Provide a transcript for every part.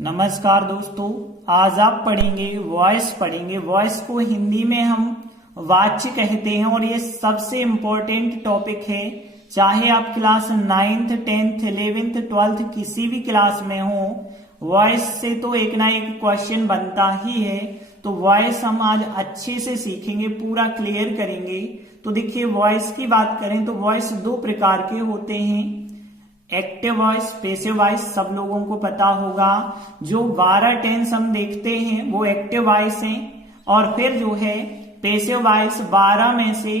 नमस्कार दोस्तों, आज आप पढ़ेंगे। वॉइस को हिंदी में हम वाच्य कहते हैं और ये सबसे इम्पोर्टेंट टॉपिक है। चाहे आप class 9th 10th 11th 12th किसी भी क्लास में हो, वॉइस से तो एक ना एक क्वेश्चन बनता ही है। तो वॉइस हम आज अच्छे से सीखेंगे, पूरा क्लियर करेंगे। तो देखिए, वॉइस की बात करें तो वॉइस दो प्रकार के होते हैं, एक्टिव वॉइस, पैसिव वॉइस। सब लोगों को पता होगा, जो 12 टेंस हम देखते हैं वो एक्टिव वॉइस हैं, और फिर जो है पैसिव वॉइस 12 में से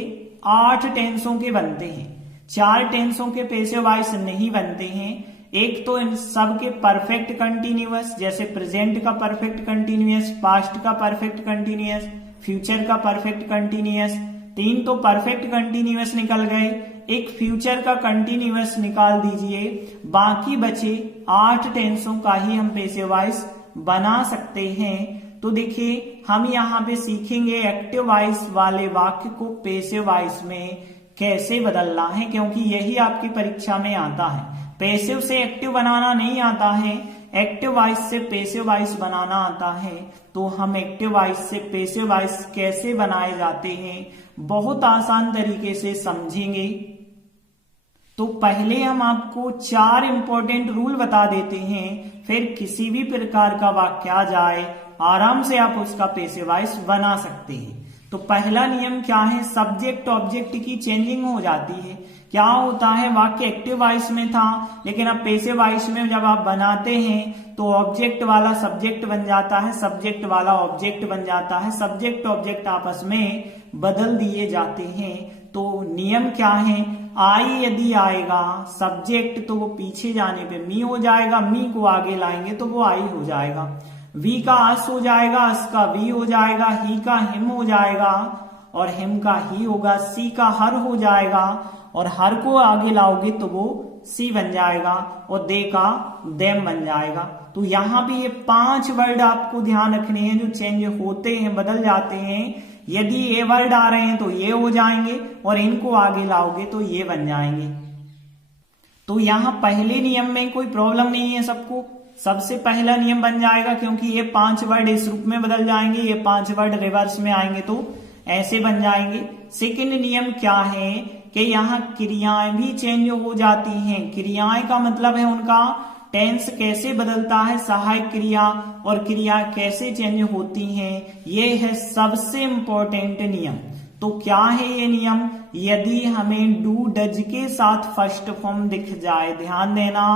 8 टेंसों के बनते हैं, 4 टेंसों के पैसिव वॉइस नहीं बनते हैं। एक तो इन सब के परफेक्ट कंटिन्यूअस, जैसे प्रेजेंट का परफेक्ट कंटिन्यूअस, पास्ट का परफेक्ट कंटिन्यूअस, फ्यूचर का परफेक्ट कंटिन्यूअस। 3 तो परफेक्ट कंटिन्यूअस निकल गए, एक फ्यूचर का कंटिन्यूअस निकाल दीजिए, बाकी बचे 8 टेंसों का ही हम पैसिव वॉइस बना सकते हैं। तो देखिए, हम यहाँ पे सीखेंगे एक्टिव वॉइस वाले वाक्य को पैसिव वॉइस में कैसे बदलना है, क्योंकि यही आपकी परीक्षा में आता है। पैसिव से एक्टिव बनाना नहीं आता है, एक्टिव वॉइस से पैसिव वॉइस बनाना आता है। तो हम एक्टिव वॉइस से पैसिव वॉइस कैसे बनाए जाते हैं बहुत आसान तरीके से समझेंगे। तो पहले हम आपको 4 इंपॉर्टेंट रूल बता देते हैं, फिर किसी भी प्रकार का वाक्य आ जाए आराम से आप उसका पैसिव वॉइस बना सकते हैं। तो पहला नियम क्या है, सब्जेक्ट ऑब्जेक्ट की चेंजिंग हो जाती है। क्या होता है, वाक्य एक्टिव वॉइस में था, लेकिन अब पैसिव वॉइस में जब आप बनाते हैं तो ऑब्जेक्ट वाला सब्जेक्ट बन जाता है, सब्जेक्ट वाला ऑब्जेक्ट बन जाता है, सब्जेक्ट ऑब्जेक्ट आपस में बदल दिए जाते हैं। तो नियम क्या है, आई यदि आएगा सब्जेक्ट तो वो पीछे जाने पे मी हो जाएगा, मी को आगे लाएंगे तो वो आई हो जाएगा। वी का अस हो जाएगा, अस का वी हो जाएगा, ही का हिम हो जाएगा और हिम का ही होगा, सी का हर हो जाएगा और हर को आगे लाओगे तो वो सी बन जाएगा और दे का देम बन जाएगा। तो यहाँ पे ये 5 वर्ड आपको ध्यान रखने हैं जो चेंज होते हैं, बदल जाते हैं। यदि ये वर्ड आ रहे हैं तो ये हो जाएंगे और इनको आगे लाओगे तो ये बन जाएंगे। तो यहाँ पहले नियम में कोई प्रॉब्लम नहीं है, सबको सबसे पहला नियम बन जाएगा, क्योंकि ये 5 वर्ड इस रूप में बदल जाएंगे, ये 5 वर्ड रिवर्स में आएंगे तो ऐसे बन जाएंगे। सेकंड नियम क्या है कि यहाँ क्रियाएं भी चेंज हो जाती हैं। क्रियाएं का मतलब है उनका टेंस कैसे बदलता है, सहायक क्रिया और क्रिया कैसे चेंज होती हैं, ये है सबसे इंपॉर्टेंट नियम। तो क्या है ये नियम, यदि हमें डू डज के साथ फर्स्ट फॉर्म दिख जाए, ध्यान देना,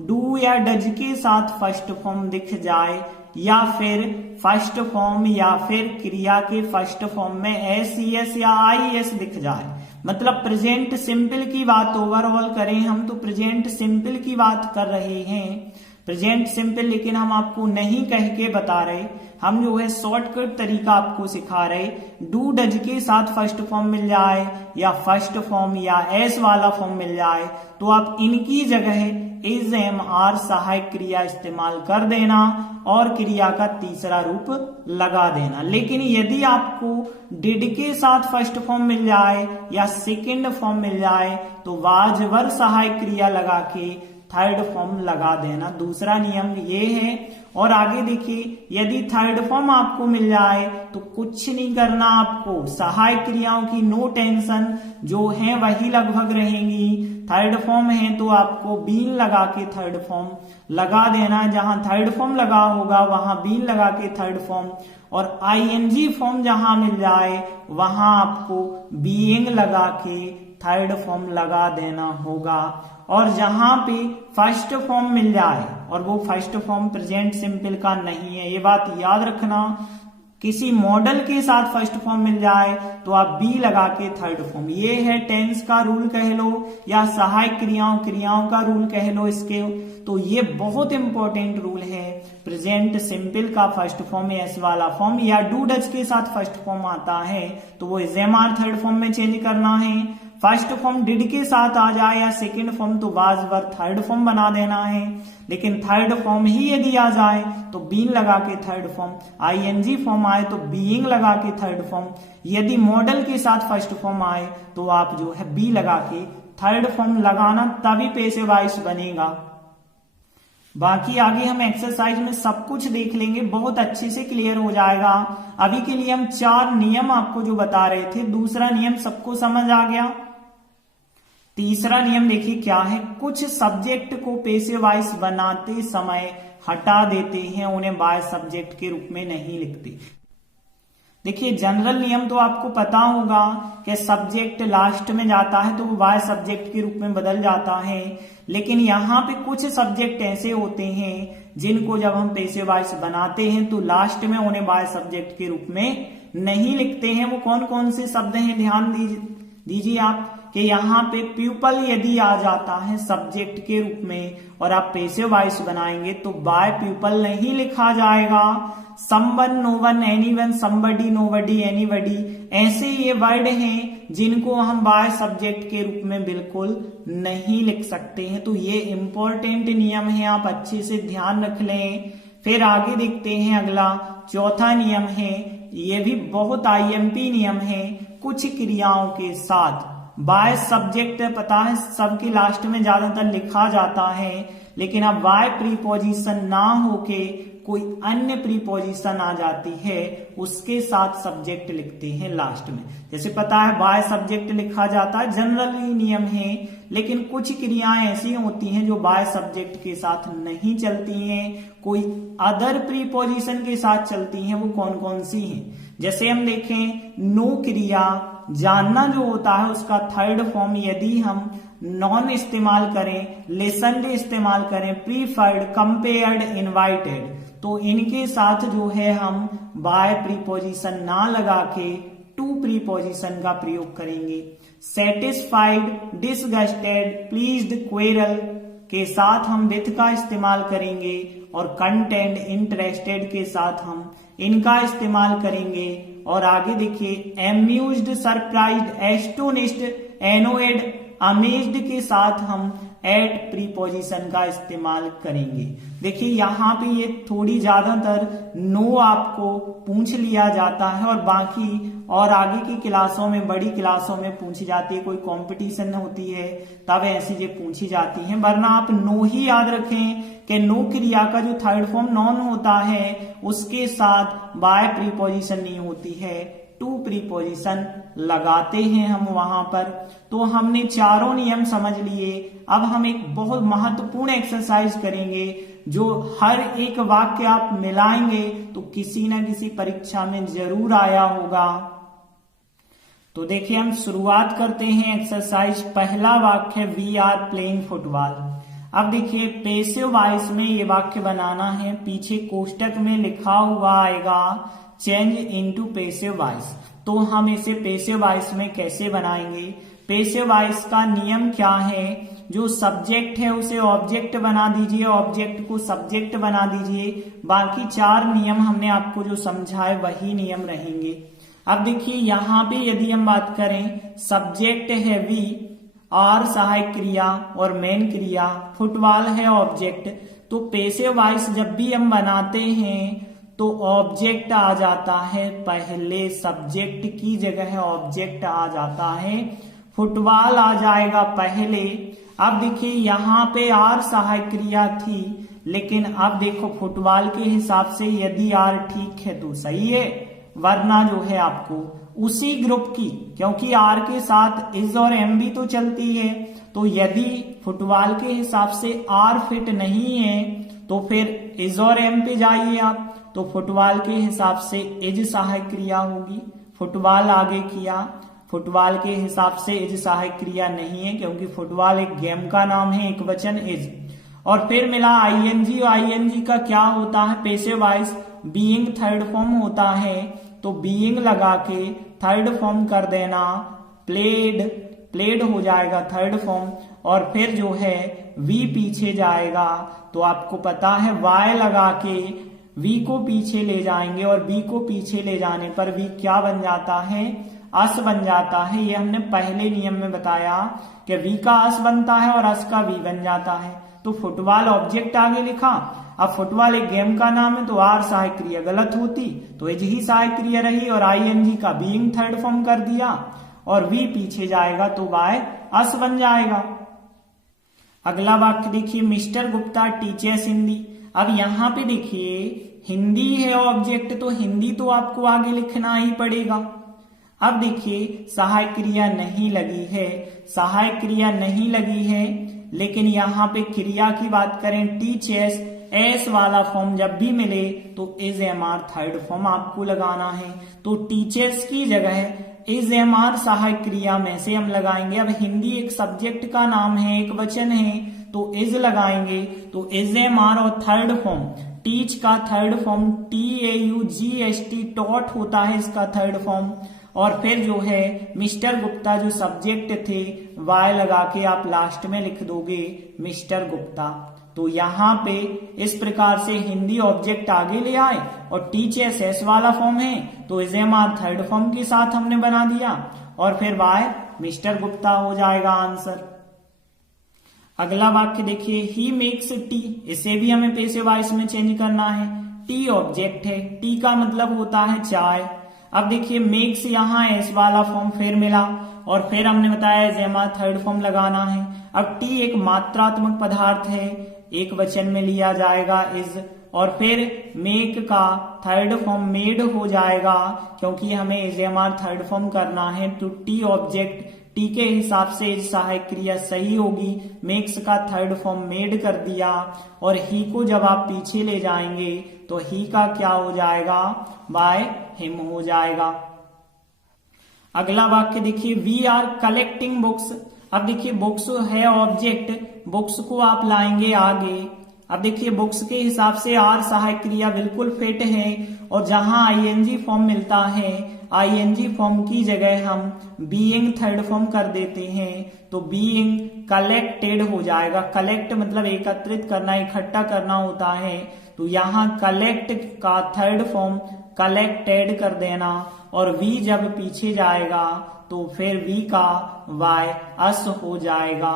डू या डज के साथ फर्स्ट फॉर्म दिख जाए, या फिर फर्स्ट फॉर्म या फिर क्रिया के फर्स्ट फॉर्म में एस एस या आई एस दिख जाए, मतलब प्रेजेंट सिंपल की बात ओवरऑल करें हम तो प्रेजेंट सिंपल की बात कर रहे हैं, प्रेजेंट सिंपल। लेकिन हम आपको नहीं कह के बता रहे, हम जो है शॉर्टकट तरीका आपको सिखा रहे। डू डज के साथ फर्स्ट फॉर्म मिल जाए या फर्स्ट फॉर्म या एस वाला फॉर्म मिल जाए तो आप इनकी जगह इज एम आर सहायक क्रिया इस्तेमाल कर देना और क्रिया का तीसरा रूप लगा देना। लेकिन यदि आपको डिड के साथ फर्स्ट फॉर्म मिल जाए या सेकंड फॉर्म मिल जाए तो वाज वर सहायक क्रिया लगा के थर्ड फॉर्म लगा देना। दूसरा नियम ये है। और आगे देखिए, यदि थर्ड फॉर्म आपको मिल जाए तो कुछ नहीं करना आपको, सहायक क्रियाओं की नो टेंशन, जो है वही लगभग रहेंगी। थर्ड फॉर्म है तो आपको बीन लगा के थर्ड फॉर्म लगा देना, जहां थर्ड फॉर्म लगा होगा वहां बीन लगा के थर्ड फॉर्म, और आईएनजी फॉर्म जहां मिल जाए वहां आपको बीइंग लगा के थर्ड फॉर्म लगा देना होगा। और जहां पे फर्स्ट फॉर्म मिल जाए और वो फर्स्ट फॉर्म प्रेजेंट सिंपल का नहीं है, ये बात याद रखना, किसी मॉडल के साथ फर्स्ट फॉर्म मिल जाए तो आप बी लगा के थर्ड फॉर्म, ये है टेंस का रूल कह लो या सहायक क्रियाओं का रूल कह लो इसके। तो ये बहुत इंपॉर्टेंट रूल है। प्रेजेंट सिंपल का फर्स्ट फॉर्म एस वाला फॉर्म या डू डज के साथ फर्स्ट फॉर्म आता है तो वो is am are third form में चेंज करना है। फर्स्ट फॉर्म डिड के साथ आ जाए या सेकंड फॉर्म तो वाज वर थर्ड फॉर्म बना देना है। लेकिन थर्ड फॉर्म ही यदि आ जाए तो बीन लगा के थर्ड फॉर्म, आईएनजी फॉर्म आए तो बीइंग लगा के थर्ड फॉर्म, यदि मॉडल के साथ फर्स्ट फॉर्म आए तो आप जो है बी लगा के थर्ड फॉर्म लगाना, तभी पैसिव वॉइस बनेगा। बाकी आगे हम एक्सरसाइज में सब कुछ देख लेंगे, बहुत अच्छे से क्लियर हो जाएगा। अभी के लिए हम 4 नियम आपको जो बता रहे थे, दूसरा नियम सबको समझ आ गया। तीसरा नियम देखिए क्या है, कुछ सब्जेक्ट को पेशे वाइज बनाते समय हटा देते हैं, उन्हें बाय सब्जेक्ट के रूप में नहीं लिखते। देखिए जनरल नियम तो आपको पता होगा कि सब्जेक्ट लास्ट में जाता है तो वो बाय सब्जेक्ट के रूप में बदल जाता है, लेकिन यहाँ पे कुछ सब्जेक्ट ऐसे होते हैं जिनको जब हम पेशे वाइज बनाते हैं तो लास्ट में उन्हें बाय सब्जेक्ट के रूप में नहीं लिखते हैं। वो कौन कौन से शब्द हैं, ध्यान दीजिए आप कि यहाँ पे प्यूपल यदि आ जाता है सब्जेक्ट के रूप में और आप पेशे वाइज बनाएंगे तो बाय प्यूपल नहीं लिखा जाएगा। Someone, known, anyone, somebody, nobody, anybody, ऐसे ये वर्ड हैं जिनको हम बाय सब्जेक्ट के रूप में बिल्कुल नहीं लिख सकते हैं। तो ये इंपॉर्टेंट नियम है, आप अच्छे से ध्यान रख लें। फिर आगे देखते हैं अगला चौथा नियम है, ये भी बहुत आईएमपी नियम है। कुछ क्रियाओं के साथ बाय सब्जेक्ट पता है सबके लास्ट में ज्यादातर लिखा जाता है, लेकिन अब बाय प्रीपोजिशन ना होके कोई अन्य प्रीपोजिशन आ जाती है, उसके साथ सब्जेक्ट लिखते हैं लास्ट में। जैसे पता है बाय सब्जेक्ट लिखा जाता है, जनरली नियम है, लेकिन कुछ क्रियाएं ऐसी होती हैं जो बाय सब्जेक्ट के साथ नहीं चलती हैं, कोई अदर प्रीपोजिशन के साथ चलती हैं। वो कौन कौन सी हैं? जैसे हम देखें नो क्रिया, जानना जो होता है उसका थर्ड फॉर्म यदि हम नॉन इस्तेमाल करें, लिसनड इस्तेमाल करें, प्रीफर्ड, कंपेयर्ड, इनवाइटेड, तो इनके साथ जो है हम बाय प्रीपोजिशन ना लगा के टू प्रीपोजिशन का प्रयोग करेंगे। सेटिस्फाइड, डिसगस्टेड, प्लीज्ड, क्वेरल के साथ हम विथ का इस्तेमाल करेंगे और कंटेंट, इंटरेस्टेड के साथ हम इनका इस्तेमाल करेंगे। और आगे देखिए amused, surprised, astonished, annoyed, amazed के साथ हम एट प्रीपोजिशन का इस्तेमाल करेंगे। देखिए यहाँ पे ये थोड़ी ज्यादातर नो आपको पूछ लिया जाता है और बाकी और आगे की क्लासों में, बड़ी क्लासों में पूछी जाती है, कोई कंपटीशन होती है तब ऐसी ये पूछी जाती है, वरना आप नो ही याद रखें कि नो क्रिया का जो थर्ड फॉर्म नॉन होता है उसके साथ बाय प्रीपोजिशन नहीं होती है, टू प्रीपोजिशन लगाते हैं हम वहां पर। तो हमने चारों नियम समझ लिए। अब हम एक बहुत महत्वपूर्ण एक्सरसाइज करेंगे जो हर एक वाक्य आप मिलाएंगे तो किसी ना किसी परीक्षा में जरूर आया होगा। तो देखिए हम शुरुआत करते हैं एक्सरसाइज। पहला वाक्य वी आर प्लेइंग फुटबॉल। अब देखिए पेसिव वॉइस में ये वाक्य बनाना है, पीछे कोष्टक में लिखा हुआ आएगा चेंज इनटू पेसिव वॉइस। तो हम इसे पेसिव वॉइस में कैसे बनाएंगे? पेसिव वॉइस का नियम क्या है? जो सब्जेक्ट है उसे ऑब्जेक्ट बना दीजिए, ऑब्जेक्ट को सब्जेक्ट बना दीजिए। बाकी 4 नियम हमने आपको जो समझाए वही नियम रहेंगे। अब देखिए यहाँ पे यदि हम बात करें, सब्जेक्ट है वी, आर सहायक क्रिया और मेन क्रिया, फुटबॉल है ऑब्जेक्ट। तो पेसिव वॉइस जब भी हम बनाते हैं तो ऑब्जेक्ट आ जाता है पहले, सब्जेक्ट की जगह ऑब्जेक्ट आ जाता है, फुटबॉल आ जाएगा पहले। अब देखिए यहाँ पे आर सहायक क्रिया थी, लेकिन अब देखो फुटबॉल के हिसाब से यदि आर ठीक है तो सही है, वरना जो है आपको उसी ग्रुप की, क्योंकि आर के साथ इज और एम भी तो चलती है, तो यदि फुटबॉल के हिसाब से आर फिट नहीं है तो फिर इज और एम पे जाइए आप। तो फुटबॉल के हिसाब से इज सहायक क्रिया होगी, फुटबॉल आगे किया, फुटबॉल के हिसाब से इज सहायक क्रिया नहीं है क्योंकि फुटबॉल एक गेम का नाम है, एक वचन इज। और फिर मिला आईएनजी, आईएनजी का क्या होता है? Passive voice being third form होता है, तो बीइंग लगा के थर्ड फॉर्म कर देना, प्लेड, प्लेड हो जाएगा थर्ड फॉर्म। और फिर जो है वी पीछे जाएगा, तो आपको पता है वाई लगा के वी को पीछे ले जाएंगे और बी को पीछे ले जाने पर वी क्या बन जाता है? अस बन जाता है। ये हमने पहले नियम में बताया कि वी का अस बनता है और अस का वी बन जाता है। तो फुटबॉल ऑब्जेक्ट आगे लिखा, अब फुटबॉल एक गेम का नाम है तो आर सहायक क्रिया गलत होती, तो एज ही सहायक क्रिया रही और आईएनजी का बीइंग थर्ड फॉर्म कर दिया और वी पीछे जाएगा तो वाई अस बन जाएगा। अगला वाक्य देखिए, मिस्टर गुप्ता टीचर्स हिंदी। अब यहाँ पे देखिए हिंदी है ऑब्जेक्ट, तो हिंदी तो आपको आगे लिखना ही पड़ेगा। अब देखिए सहायक क्रिया नहीं लगी है, सहायक क्रिया नहीं लगी है, लेकिन यहाँ पे क्रिया की बात करें टीचर्स, एस वाला फॉर्म जब भी मिले तो is am are third form आपको लगाना है। तो टीचर्स की जगह इज एम आर सहायक क्रिया में से हम लगाएंगे। अब हिंदी एक सब्जेक्ट का नाम है, एक वचन है, तो इज लगाएंगे, तो इज एम आर और थर्ड फॉर्म टीच का थर्ड फॉर्म TAUGST टॉट होता है इसका थर्ड फॉर्म। और फिर जो है मिस्टर गुप्ता जो सब्जेक्ट थे वाय लगा के आप लास्ट में लिख दोगे मिस्टर गुप्ता। तो यहाँ पे इस प्रकार से हिंदी ऑब्जेक्ट आगे ले आए और टीचर्स एस वाला फॉर्म है तो is am are third form के साथ हमने बना दिया और फिर वाय मिस्टर गुप्ता हो जाएगा आंसर। अगला वाक्य देखिए, ही मेक्स टी, इसे भी हमें पेशे वाइस में चेंज करना है। टी ऑब्जेक्ट है, टी का मतलब होता है चाय। अब देखिए मेक्स यहाँ एस वाला फॉर्म फिर मिला और फिर हमने बताया is am are third form लगाना है। अब टी एक मात्रात्मक पदार्थ है, एक वचन में लिया जाएगा इज, और फिर मेक का थर्ड फॉर्म मेड हो जाएगा क्योंकि हमें is am are third form करना है। तो टी ऑब्जेक्ट, टी के हिसाब से इज सहायक क्रिया सही होगी, मेक्स का थर्ड फॉर्म मेड कर दिया। और ही को जब आप पीछे ले जाएंगे तो ही का क्या हो जाएगा, बाय हिम हो जाएगा। अगला वाक्य देखिए, वी आर कलेक्टिंग बुक्स। अब देखिए बुक्स है ऑब्जेक्ट, बुक्स को आप लाएंगे आगे। अब देखिए बुक्स के हिसाब से आर सहायक क्रिया बिल्कुल फिट है और जहां आईएनजी फॉर्म मिलता है आईएनजी फॉर्म की जगह हम बीइंग थर्ड फॉर्म कर देते हैं तो बीइंग कलेक्टेड हो जाएगा। कलेक्ट मतलब एकत्रित करना, इकट्ठा करना होता है, तो यहाँ कलेक्ट का थर्ड फॉर्म कलेक्टेड कर देना और वी जब पीछे जाएगा तो फिर वी का वाय अस हो जाएगा।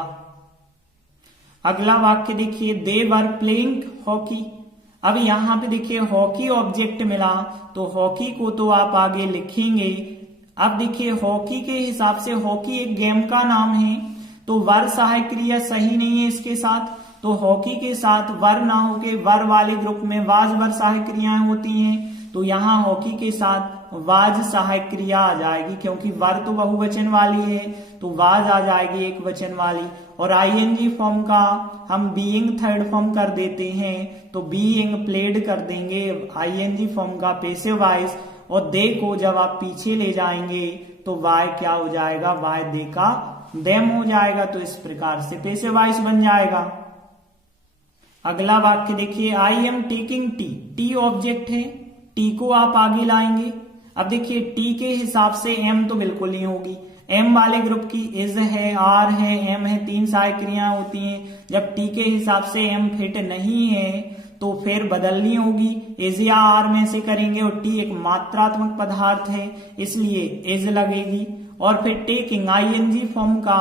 अगला वाक्य देखिए, दे वर प्लेइंग हॉकी। अब यहाँ पे देखिए हॉकी ऑब्जेक्ट मिला तो हॉकी को तो आप आगे लिखेंगे। अब देखिए हॉकी के हिसाब से हॉकी एक गेम का नाम है तो वर सहायक क्रिया सही नहीं है इसके साथ, तो हॉकी के साथ वर ना होके वर वाले ग्रुप में वाज वर सहायक क्रियाएं होती हैं, तो यहाँ हॉकी के साथ वाज सहायक क्रिया आ जाएगी क्योंकि वर तो बहुवचन वाली है तो वाज आ जाएगी एक वचन वाली। और आईएनजी फॉर्म का हम बीइंग थर्ड फॉर्म कर देते हैं तो बीइंग प्लेड कर देंगे आईएनजी फॉर्म का पेसिव वॉइस, और दे को जब आप पीछे ले जाएंगे तो वाय क्या हो जाएगा, वाय दे का देम हो जाएगा। तो इस प्रकार से पेसिव वॉइस बन जाएगा। अगला वाक्य देखिए, I am taking tea. T object है, टी को आप आगे लाएंगे। अब देखिए टी के हिसाब से एम तो बिल्कुल नहीं होगी, एम वाले ग्रुप की इज है, आर है, एम है, तीन सहायक क्रियाएं होती हैं। जब टी के हिसाब से एम फिट नहीं है तो फिर बदलनी होगी, इज या आर में से करेंगे और टी एक मात्रात्मक पदार्थ है इसलिए इज लगेगी। और फिर टेकिंग आईएनजी फॉर्म का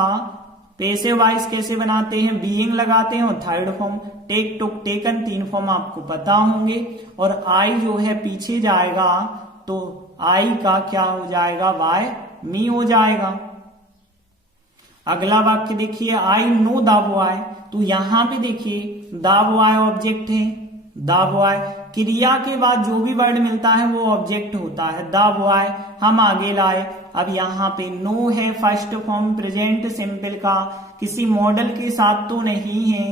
पेसिव वॉइस कैसे बनाते हैं, बीइंग लगाते हैं और थर्ड फॉर्म टेक, टुक, टेकन, तीन फॉर्म आपको पता होंगे। और आई जो है पीछे जाएगा तो आई का क्या हो जाएगा, वाय मी हो जाएगा। अगला वाक्य देखिए, आई नो द बॉय। तो यहां पे देखिए द बॉय ऑब्जेक्ट है, द बॉय क्रिया के बाद जो भी वर्ड मिलता है वो ऑब्जेक्ट होता है। द बॉय हम आगे लाए, अब यहाँ पे नो है फर्स्ट फॉर्म प्रेजेंट सिंपल का, किसी मॉडल के साथ तो नहीं है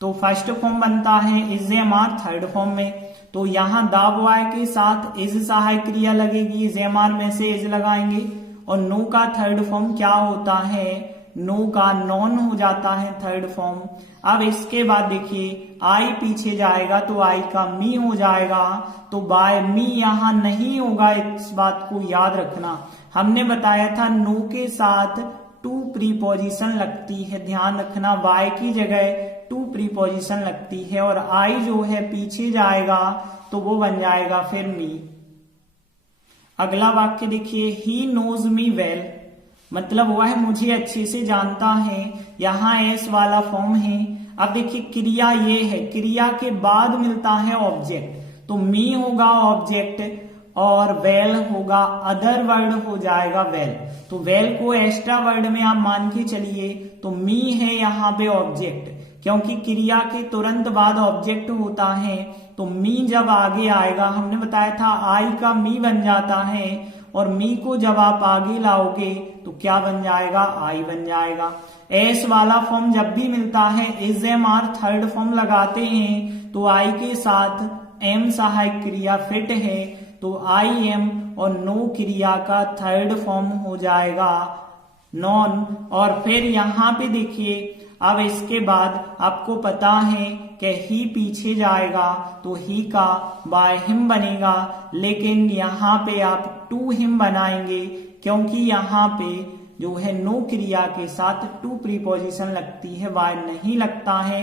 तो फर्स्ट फॉर्म बनता है is am are third form में। तो यहाँ द बॉय के साथ इज सहायक क्रिया लगेगी, इज एम आर में से इज लगाएंगे और नो का थर्ड फॉर्म क्या होता है, नो का नॉन हो जाता है थर्ड फॉर्म। अब इसके बाद देखिए आई पीछे जाएगा तो आई का मी हो जाएगा, तो बाय मी यहाँ नहीं होगा, इस बात को याद रखना। हमने बताया था नो के साथ टू प्रीपोजिशन लगती है, ध्यान रखना, बाय की जगह टू प्रीपोजिशन लगती है और आई जो है पीछे जाएगा तो वो बन जाएगा फिर मी। अगला वाक्य देखिए, ही नोज मी वेल, मतलब वह मुझे अच्छे से जानता है, यहाँ एस वाला फॉर्म है। अब देखिए क्रिया ये है, क्रिया के बाद मिलता है ऑब्जेक्ट, तो मी होगा ऑब्जेक्ट और वेल होगा अदर वर्ड हो जाएगा वेल। तो वेल को एक्स्ट्रा वर्ड में आप मान के चलिए। तो मी है यहाँ पे ऑब्जेक्ट, क्योंकि क्रिया के तुरंत बाद ऑब्जेक्ट होता है। तो मी जब आगे आएगा, हमने बताया था आई का मी बन जाता है, और मी को जब आप आगे लाओगे तो क्या बन जाएगा, आई बन जाएगा। एस वाला फॉर्म जब भी मिलता है is am are third form लगाते हैं, तो आई के साथ एम सहायक क्रिया फिट है, तो आई एम, और नो क्रिया का थर्ड फॉर्म हो जाएगा नॉन। और फिर यहाँ पे देखिए, अब इसके बाद आपको पता है कि ही पीछे जाएगा, तो ही का बाय हिम बनेगा, लेकिन यहाँ पे आप टू हिम बनाएंगे, क्योंकि यहाँ पे जो है नो क्रिया के साथ टू प्रीपोजिशन लगती है, वाय नहीं लगता है।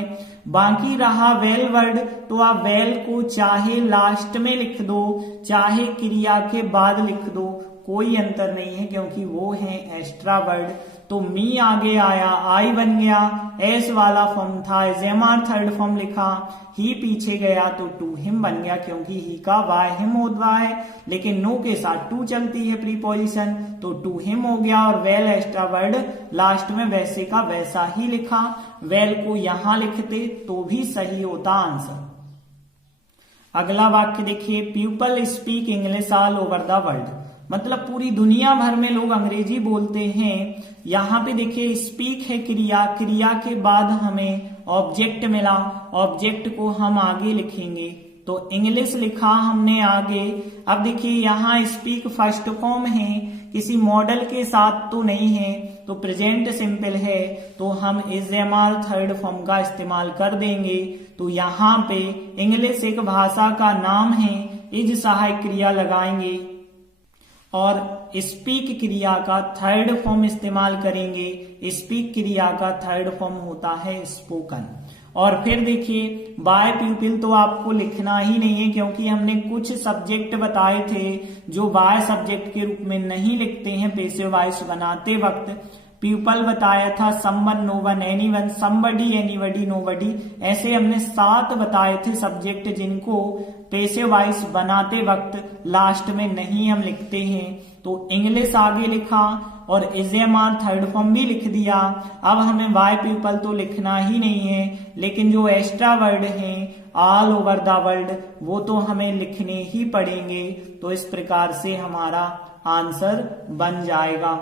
बाकी रहा वेल वर्ड, तो आप वेल को चाहे लास्ट में लिख दो चाहे क्रिया के बाद लिख दो, कोई अंतर नहीं है, क्योंकि वो है एक्स्ट्रा वर्ड। तो मी आगे आया, आई बन गया, एस वाला फॉर्म था, एजेमार थर्ड फॉर्म लिखा, ही पीछे गया तो टू हिम बन गया, क्योंकि ही का वाय हिम होता है, लेकिन नो के साथ टू चलती है प्रीपोजिशन, तो टू हिम हो गया। और वेल एक्स्ट्रा वर्ड लास्ट में वैसे का वैसा ही लिखा, वेल को यहां लिखते तो भी सही होता आंसर। अगला वाक्य देखिए, people speak English all over the world, मतलब पूरी दुनिया भर में लोग अंग्रेजी बोलते हैं। यहाँ पे देखिए स्पीक है क्रिया, क्रिया के बाद हमें ऑब्जेक्ट मिला, ऑब्जेक्ट को हम आगे लिखेंगे, तो इंग्लिश लिखा हमने आगे। अब देखिए यहाँ स्पीक फर्स्ट फॉर्म है, किसी मॉडल के साथ तो नहीं है, तो प्रेजेंट सिंपल है, तो हम is am are third form का इस्तेमाल कर देंगे। तो यहाँ पे इंग्लिश एक भाषा का नाम है, इज सहायक क्रिया लगाएंगे और स्पीक क्रिया का थर्ड फॉर्म इस्तेमाल करेंगे। स्पीक क्रिया का थर्ड फॉर्म होता है स्पोकन। और फिर देखिए बाय पीपल तो आपको लिखना ही नहीं है, क्योंकि हमने कुछ सब्जेक्ट बताए थे जो बाय सब्जेक्ट के रूप में नहीं लिखते हैं पैसिव वॉइस बनाते वक्त। पीपल बताया था, someone, no one, anyone, somebody, anybody, nobody, ऐसे हमने 7 बताए थे सब्जेक्ट जिनको पैसिव वॉइस बनाते वक्त लास्ट में नहीं हम लिखते हैं। तो इंग्लिश आगे लिखा और is am are third form भी लिख दिया। अब हमें वाई पीपल तो लिखना ही नहीं है, लेकिन जो एक्स्ट्रा वर्ड हैं ऑल ओवर द वर्ल्ड वो तो हमें लिखने ही पड़ेंगे। तो इस प्रकार से हमारा आंसर बन जाएगा।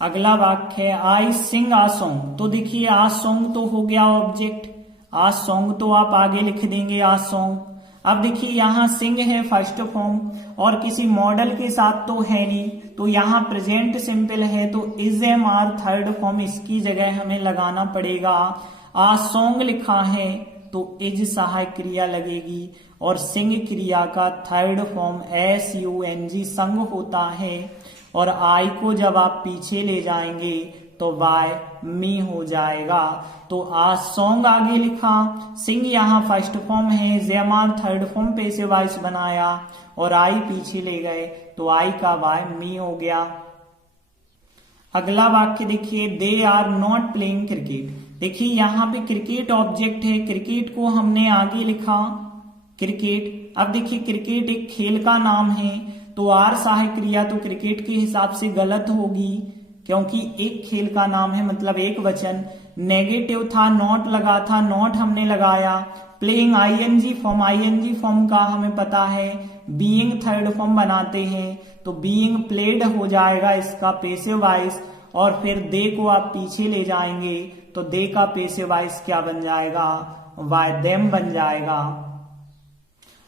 अगला वाक्य है आई सिंग आ सॉन्ग। तो देखिए आ सॉन्ग तो हो गया ऑब्जेक्ट, आ सॉन्ग तो आप आगे लिख देंगे आ सॉन्ग। अब देखिए यहाँ सिंग है फर्स्ट फॉर्म और किसी मॉडल के साथ तो है नहीं, तो यहाँ प्रेजेंट सिंपल है, तो is am are third form इसकी जगह हमें लगाना पड़ेगा। आ सॉन्ग लिखा है तो इज सहायक क्रिया लगेगी और सिंग क्रिया का थर्ड फॉर्म SUNG संग होता है। और आई को जब आप पीछे ले जाएंगे तो वाई मी हो जाएगा। तो आ सॉन्ग आगे लिखा, सिंग यहाँ फर्स्ट फॉर्म है, GMR third form passive voice बनाया और आई पीछे ले गए तो आई का वाई मी हो गया। अगला वाक्य देखिए they are not playing cricket. देखिए यहाँ पे क्रिकेट ऑब्जेक्ट है, क्रिकेट को हमने आगे लिखा क्रिकेट। अब देखिए क्रिकेट एक खेल का नाम है, तो आर सहायक क्रिया तो क्रिकेट के हिसाब से गलत होगी क्योंकि एक खेल का नाम है, मतलब एक वचन। नेगेटिव था, नॉट लगा था, नॉट हमने लगाया। प्लेइंग ING फॉर्म का हमें पता है, बीइंग थर्ड फॉर्म बनाते हैं तो बीइंग प्लेड हो जाएगा इसका पैसिव वॉइस। और फिर दे को आप पीछे ले जाएंगे तो दे का पैसिव वॉइस क्या बन जाएगा, वाई देम बन जाएगा।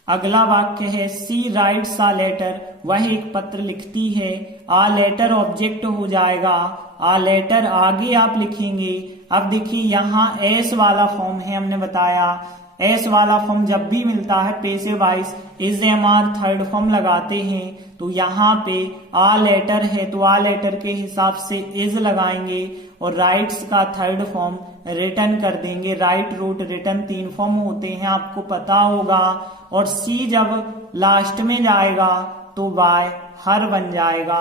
अगला वाक्य है सी राइट्स आ लेटर, वह एक पत्र लिखती है। आ लेटर ऑब्जेक्ट हो जाएगा, आ लेटर आगे आप लिखेंगे। अब देखिए यहाँ एस वाला फॉर्म है, हमने बताया एस वाला फॉर्म जब भी मिलता है passive voice is am are third form लगाते हैं। तो यहाँ पे आ लेटर है तो आ लेटर के हिसाब से इज लगाएंगे और राइट्स का थर्ड फॉर्म रिटर्न कर देंगे। राइट, रोट, रिटर्न 3 फॉर्म होते हैं, आपको पता होगा। और सी जब लास्ट में जाएगा तो वाई हर बन जाएगा।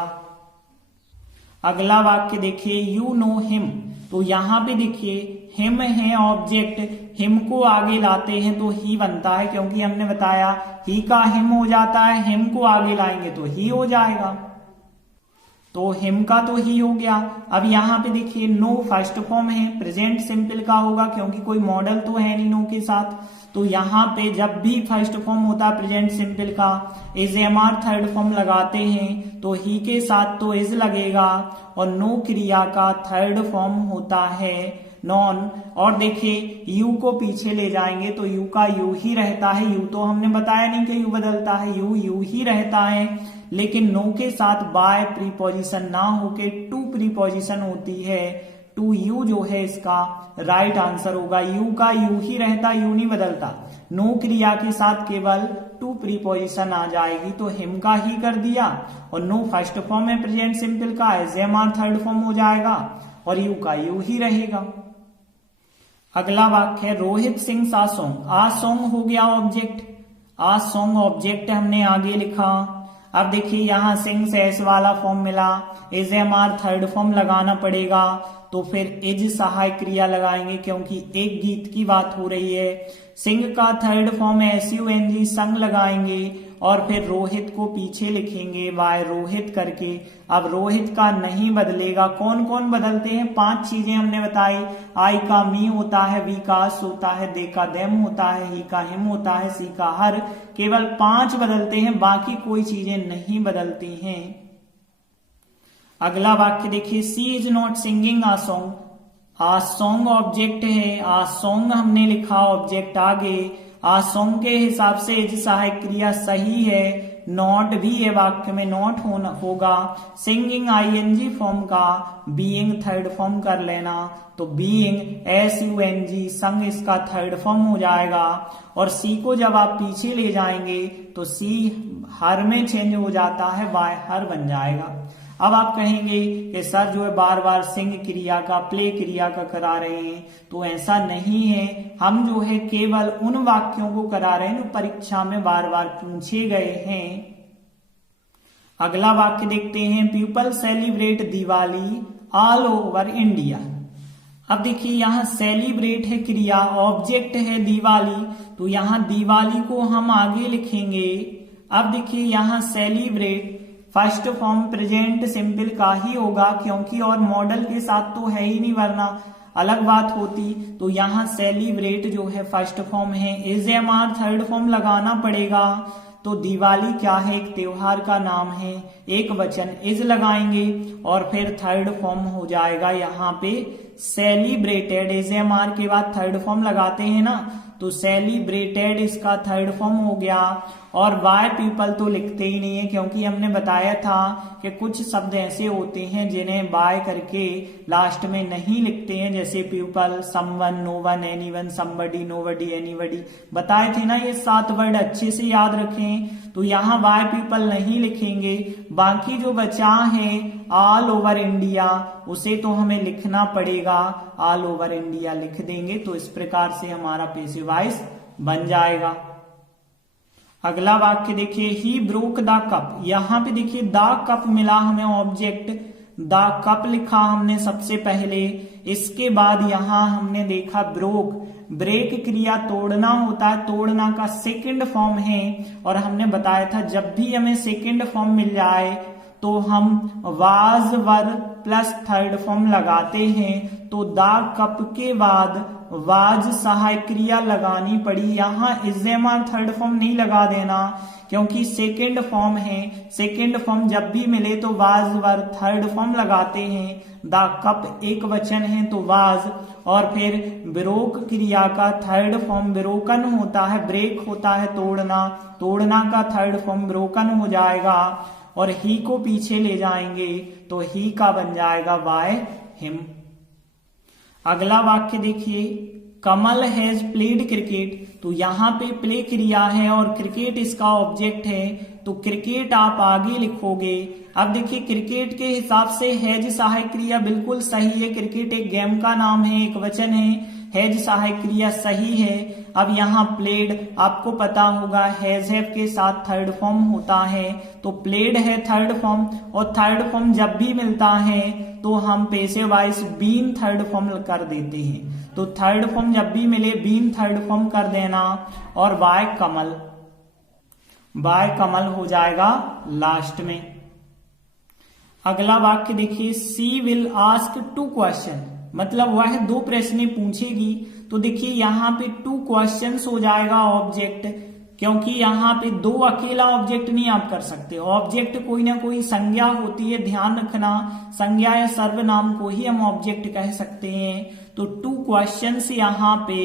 अगला वाक्य देखिए यू नो हिम। तो यहाँ पे देखिए हिम है ऑब्जेक्ट, हिम को आगे लाते हैं तो ही बनता है, क्योंकि हमने बताया ही का हिम हो जाता है, हिम को आगे लाएंगे तो ही हो जाएगा, तो हिम का तो ही हो गया। अब यहाँ पे देखिए नो फर्स्ट फॉर्म है, प्रेजेंट सिंपल का होगा क्योंकि कोई मॉडल तो है नहीं नो के साथ, तो यहाँ पे जब भी फर्स्ट फॉर्म होता है प्रेजेंट सिंपल का, is am are third form लगाते हैं तो ही के साथ तो इज लगेगा, और नो क्रिया का थर्ड फॉर्म होता है नॉन। और देखिए यू को पीछे ले जाएंगे तो यू का यू ही रहता है, यू तो हमने बताया नहीं कि यू बदलता है, यू यू ही रहता है, लेकिन नो के साथ बाय प्रीपोजिशन ना होके टू प्रीपोजिशन होती है, टू यू जो है इसका राइट आंसर होगा। यू का यू ही रहता, यू नहीं बदलता, नो क्रिया के साथ केवल टू प्रीपोजिशन आ जाएगी, तो हिम का ही कर दिया, और नो फर्स्ट फॉर्म है प्रेजेंट सिंपल का, is am are third form हो जाएगा, और यू का यू ही रहेगा। अगला वाक्य है रोहित सिंह सा सॉन्ग, आ सॉन्ग हो गया ऑब्जेक्ट, आ सॉन्ग ऑब्जेक्ट हमने आगे लिखा। अब देखिए यहाँ सिंग से एस वाला फॉर्म मिला, is am are third form लगाना पड़ेगा, तो फिर इज सहायक क्रिया लगाएंगे क्योंकि एक गीत की बात हो रही है। सिंग का थर्ड फॉर्म है SUNG, संग लगाएंगे, और फिर रोहित को पीछे लिखेंगे वाय रोहित करके। अब रोहित का नहीं बदलेगा, कौन कौन बदलते हैं, 5 चीजें हमने बताई, आई का मी होता है, वी का अस होता है, दे का देम होता है, ही का हिम होता है, सी का हर, केवल 5 बदलते हैं, बाकी कोई चीजें नहीं बदलती हैं। अगला वाक्य देखिए she is not singing a song, a song object है, आ सॉन्ग हमने लिखा ऑब्जेक्ट आगे, आ सॉन्ग के हिसाब से इज सहायक क्रिया सही है, नॉट भी है वाक्य में नॉट होगा, सिंगिंग ING फॉर्म का बीइंग थर्ड फॉर्म कर लेना, तो बीइंग SUNG संग इसका थर्ड फॉर्म हो जाएगा, और सी को जब आप पीछे ले जाएंगे तो सी हर में चेंज हो जाता है, वाय हर बन जाएगा। अब आप कहेंगे कि सर जो है बार बार सिंग क्रिया का प्ले क्रिया का करा रहे हैं, तो ऐसा नहीं है, हम जो है केवल उन वाक्यों को करा रहे हैं जो परीक्षा में बार बार पूछे गए हैं। अगला वाक्य देखते हैं people celebrate Diwali all over India. अब देखिए यहाँ सेलिब्रेट है क्रिया, ऑब्जेक्ट है दिवाली, तो यहाँ दिवाली को हम आगे लिखेंगे। अब देखिए यहाँ celebrate first form present simple का ही होगा क्योंकि और मॉडल के साथ तो है ही नहीं, वरना अलग बात होती। तो यहाँ सेलिब्रेट जो है फर्स्ट फॉर्म है, is am are third form लगाना पड़ेगा, तो दिवाली क्या है, एक त्योहार का नाम है, एक वचन इज लगाएंगे, और फिर थर्ड फॉर्म हो जाएगा यहाँ पे सेलिब्रेटेड, इज एम आर के बाद थर्ड फॉर्म लगाते हैं ना, तो सेलिब्रेटेड इसका थर्ड फॉर्म हो गया। और वाई पीपल तो लिखते ही नहीं है क्योंकि हमने बताया था कि कुछ शब्द ऐसे होते हैं जिन्हें बाय करके लास्ट में नहीं लिखते हैं, जैसे people, someone, no one, anyone, somebody, nobody, anybody, बताए थे ना, ये 7 वर्ड अच्छे से याद रखें। तो यहाँ वाई पीपल नहीं लिखेंगे, बाकी जो बचा है ऑल ओवर इंडिया उसे तो हमें लिखना पड़ेगा, ऑल ओवर इंडिया लिख देंगे, तो इस प्रकार से हमारा पैसिव वॉइस बन जाएगा। अगला वाक्य देखिए ही ब्रोक द कप, यहाँ पे देखिए द कप मिला हमें ऑब्जेक्ट, द कप लिखा हमने सबसे पहले, इसके बाद यहाँ हमने देखा ब्रोक, ब्रेक क्रिया तोड़ना होता है, तोड़ना का सेकंड फॉर्म है, और हमने बताया था जब भी हमें सेकंड फॉर्म मिल जाए तो हम was were plus third form लगाते हैं, तो द कप के बाद वाज सहायक क्रिया लगानी पड़ी। यहाँ is am are third form नहीं लगा देना क्योंकि सेकंड फॉर्म है, सेकंड फॉर्म जब भी मिले तो वाज वर थर्ड फॉर्म लगाते हैं, द कप एक वचन है तो वाज, और फिर ब्रोक क्रिया का थर्ड फॉर्म ब्रोकन होता है, ब्रेक होता है तोड़ना, तोड़ना का थर्ड फॉर्म ब्रोकन हो जाएगा, और ही को पीछे ले जाएंगे तो ही का बन जाएगा बाय हिम। अगला वाक्य देखिए कमल हैज प्लेड क्रिकेट, तो यहाँ पे प्ले क्रिया है और क्रिकेट इसका ऑब्जेक्ट है, तो क्रिकेट आप आगे लिखोगे। अब देखिए क्रिकेट के हिसाब से हैज सहायक क्रिया बिल्कुल सही है, क्रिकेट एक गेम का नाम है, एक वचन है, हैज सहायक क्रिया सही है। अब यहाँ प्लेड आपको पता होगा हैज हैव के साथ थर्ड फॉर्म होता है, तो प्लेड है थर्ड फॉर्म, और थर्ड फॉर्म जब भी मिलता है तो हम passive voice been third form कर देते हैं, तो थर्ड फॉर्म जब भी मिले बीन थर्ड फॉर्म कर देना, और बाय कमल, बाय कमल हो जाएगा लास्ट में। अगला वाक्य देखिए, सी विल आस्क 2 क्वेश्चन, मतलब वह 2 प्रश्न पूछेगी। तो देखिए यहाँ पे 2 क्वेश्चंस हो जाएगा ऑब्जेक्ट, क्योंकि यहाँ पे 2 अकेला ऑब्जेक्ट नहीं आप कर सकते। ऑब्जेक्ट कोई ना कोई संज्ञा होती है, ध्यान रखना, संज्ञा या सर्वनाम को ही हम ऑब्जेक्ट कह सकते हैं। तो 2 क्वेश्चंस यहाँ पे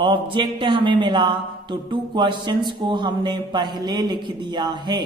ऑब्जेक्ट हमें मिला, तो 2 क्वेश्चंस को हमने पहले लिख दिया है।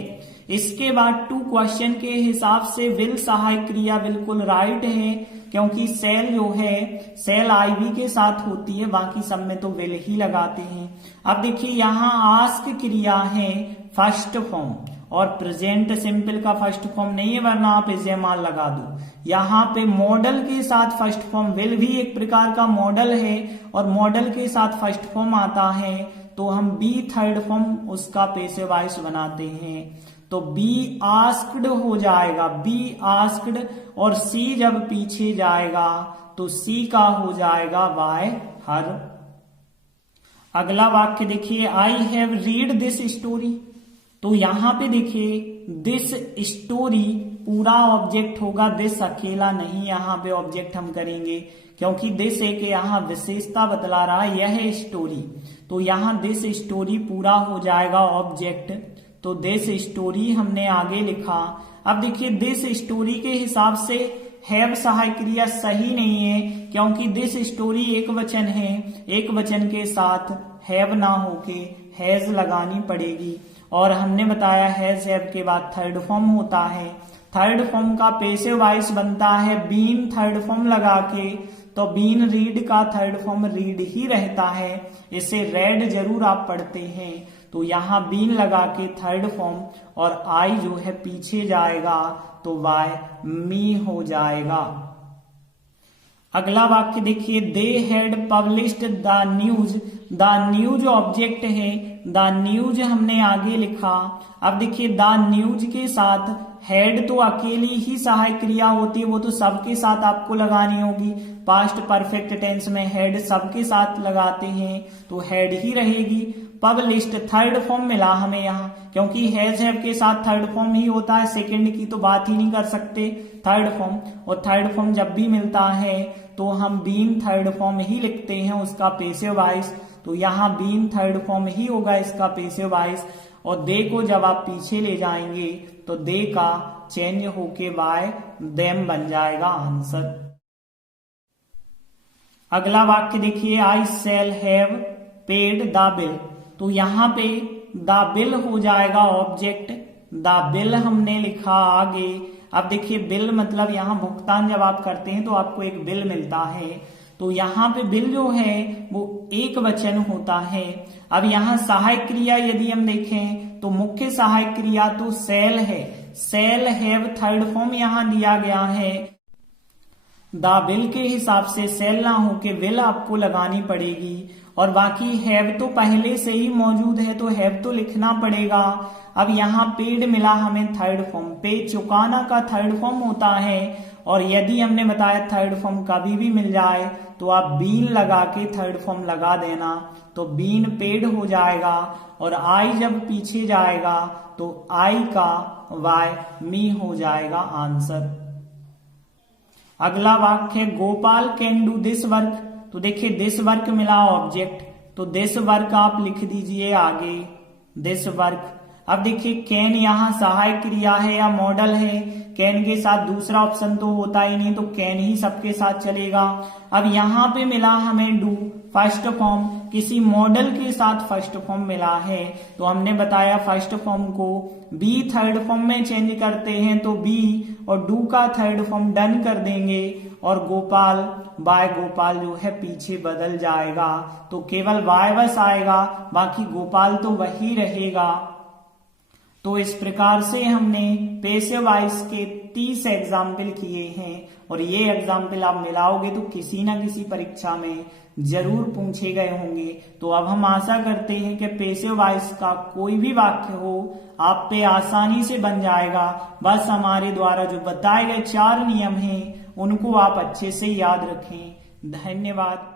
इसके बाद 2 क्वेश्चन के हिसाब से विल सहायक क्रिया बिल्कुल राइट है, क्योंकि सेल जो है सेल आईवी के साथ होती है, बाकी सब में तो विल ही लगाते हैं। अब देखिए यहाँ आस्क क्रिया है फर्स्ट फॉर्म, और प्रेजेंट सिंपल का फर्स्ट फॉर्म नहीं है, वरना आप इस्तेमाल लगा दो। यहाँ पे मॉडल के साथ फर्स्ट फॉर्म, विल भी एक प्रकार का मॉडल है और मॉडल के साथ फर्स्ट फॉर्म आता है, तो हम बी थर्ड फॉर्म उसका पैसिव वॉइस बनाते हैं। तो बी आस्क्ड हो जाएगा, बी आस्क्ड, और सी जब पीछे जाएगा तो सी का हो जाएगा बाय हर। अगला वाक्य देखिए, I have read this story. तो यहां पे देखिए दिस स्टोरी पूरा ऑब्जेक्ट होगा, दिस अकेला नहीं यहाँ पे ऑब्जेक्ट हम करेंगे, क्योंकि दिस एक यहाँ विशेषता बतला रहा है, यह है स्टोरी। तो यहाँ दिस स्टोरी पूरा हो जाएगा ऑब्जेक्ट, तो दिस स्टोरी हमने आगे लिखा। अब देखिए दिस स्टोरी के हिसाब से हैव सहायक क्रिया सही नहीं है, क्योंकि दिस स्टोरी एक वचन है, एक वचन के साथ हैव ना होके हैज लगानी पड़ेगी। और हमने बताया हैज हैव के बाद थर्ड फॉर्म होता है, थर्ड फॉर्म का पैसिव वॉइस बनता है बीन थर्ड फॉर्म लगा के, तो बीन रीड का थर्ड फॉर्म रीड ही रहता है, इसे रेड जरूर आप पढ़ते हैं। तो यहाँ बीन लगा के थर्ड फॉर्म, और आई जो है पीछे जाएगा तो बाय मी हो जाएगा। अगला वाक्य देखिए, they had published the news. The news object है, द न्यूज हमने आगे लिखा। अब देखिए द न्यूज के साथ हैड तो अकेली ही सहायक क्रिया होती है, वो तो सबके साथ आपको लगानी होगी। पास्ट परफेक्ट टेंस में हैड सबके साथ लगाते हैं, तो हैड ही रहेगी। पब्लिश्ड थर्ड फॉर्म मिला हमें यहाँ, क्योंकि हैज हैव के साथ थर्ड फॉर्म ही होता है, सेकंड की तो बात ही नहीं कर सकते, थर्ड फॉर्म। और थर्ड फॉर्म जब भी मिलता है तो हम बीन थर्ड फॉर्म ही लिखते हैं उसका पैसिव वॉइस, तो यहाँ बीन थर्ड फॉर्म ही होगा इसका पैसिव वॉइस। और दे को जब आप पीछे ले जाएंगे तो दे का चेंज होके बाय देम बन जाएगा आंसर। अगला वाक्य देखिए, I shall have paid the bill. तो यहाँ पे द बिल हो जाएगा ऑब्जेक्ट, द बिल हमने लिखा आगे। अब देखिए बिल मतलब यहाँ भुगतान जब आप करते हैं तो आपको एक बिल मिलता है, तो यहाँ पे बिल जो है वो एक वचन होता है। अब यहाँ सहायक क्रिया यदि हम देखें तो मुख्य सहायक क्रिया तो सेल है, सेल हैव थर्ड फॉर्म यहाँ दिया गया है। द बिल के हिसाब से सेल ना होके विल आपको लगानी पड़ेगी, और बाकी हैव तो पहले से ही मौजूद है तो हैव तो लिखना पड़ेगा। अब यहाँ पेड मिला हमें थर्ड फॉर्म, पे चुकाना का थर्ड फॉर्म होता है, और यदि हमने बताया थर्ड फॉर्म कभी भी मिल जाए तो आप बीन लगा के थर्ड फॉर्म लगा देना, तो बीन पेड हो जाएगा। और आई जब पीछे जाएगा तो आई का वाय मी हो जाएगा आंसर। अगला वाक्य, Gopal can do this work. तो देखिए दिस वर्क मिला ऑब्जेक्ट, तो दिस वर्क आप लिख दीजिए आगे, दिस वर्क। अब देखिए कैन यहाँ सहायक क्रिया है या मॉडल है, कैन के साथ दूसरा ऑप्शन तो होता ही नहीं, तो कैन ही सबके साथ चलेगा। अब यहाँ पे मिला हमें डू फर्स्ट फॉर्म, किसी मॉडल के साथ फर्स्ट फॉर्म मिला है, तो हमने बताया फर्स्ट फॉर्म को बी थर्ड फॉर्म में चेंज करते हैं, तो बी और डू का थर्ड फॉर्म डन कर देंगे, और गोपाल बाय गोपाल जो है पीछे बदल जाएगा, तो केवल बाय बस आएगा, बाकी गोपाल तो वही रहेगा। तो इस प्रकार से हमने पैसिव वॉइस के 30 एग्जाम्पल किए हैं, और ये एग्जाम्पल आप मिलाओगे तो किसी ना किसी परीक्षा में जरूर पूछे गए होंगे। तो अब हम आशा करते हैं कि पैसिव वॉइस का कोई भी वाक्य हो आप पे आसानी से बन जाएगा। बस हमारे द्वारा जो बताए गए 4 नियम हैं उनको आप अच्छे से याद रखें। धन्यवाद।